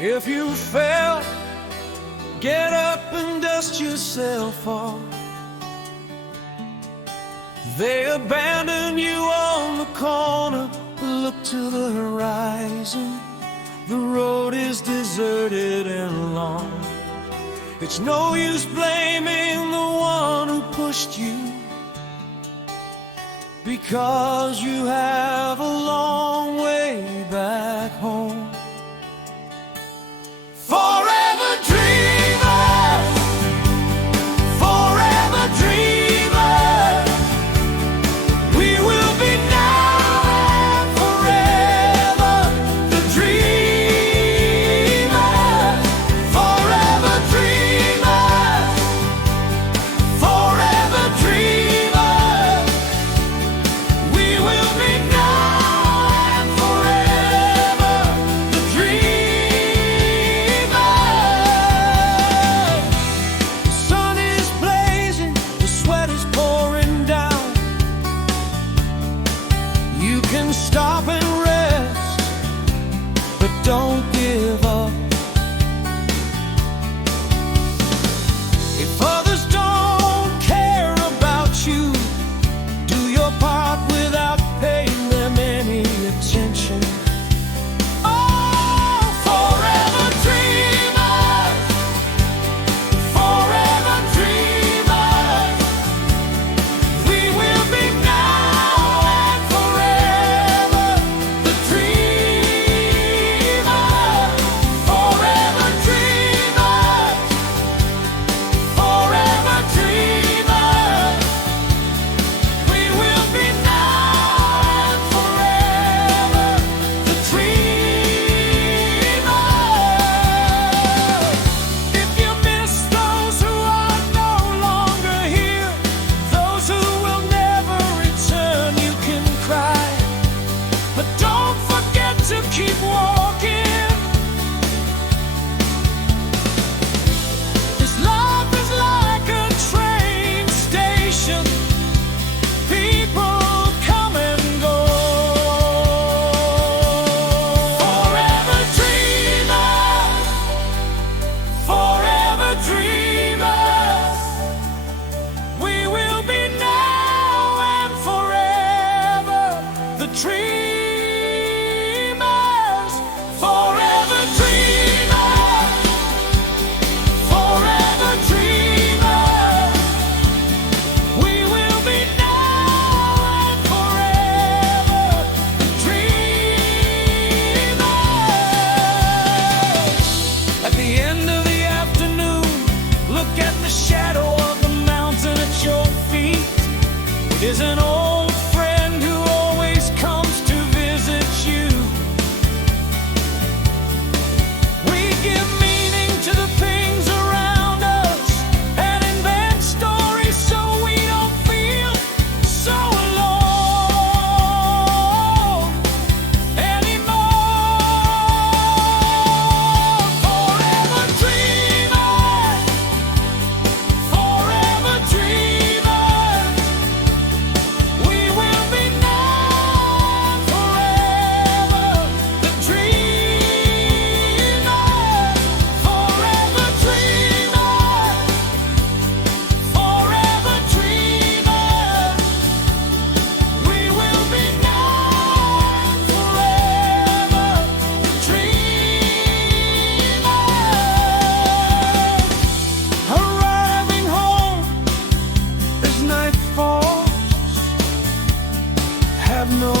If you fell, get up and dust yourself off. They abandon you on the corner, look to the horizon. The road is deserted and long. It's no use blaming the one who pushed you, because you have a long way back home. Forever dreamers, forever dreamers, we will be now and forever the dreamers. Forever dreamers, forever dreamers, we will be now and forever the dreamers. The sun is blazing, the sweat is pouring down. You can stop and rest, but don't give up. If others don't care about you, do your part without paying them any attention. Oh, forever dreamers, forever dreamers, we will be now and forever the dreamers. Forever dreamers, forever dreamers, we will be now and forever the dreamers. If you miss those who are no longer here, those who will never return, you can cry, but don't forget to keep walking. This life is like a train station. People come and go. Forever dreamers, forever dreamers, we will be now and forever the dreamers. Forever dreamers, forever dreamers, we will be now and forever the dreamers. At the end of the afternoon, look at the shadow of the mountain at your feet. It is an old friend who always comes to visit you. We give meaning to the things around us and invent stories so we don't feel so alone anymore. Forever dreamers, forever dreamers, we will be now and forever the dreamers. Forever dreamers, forever dreamers, we will be now and forever the dreamers. Arriving home as night falls, have no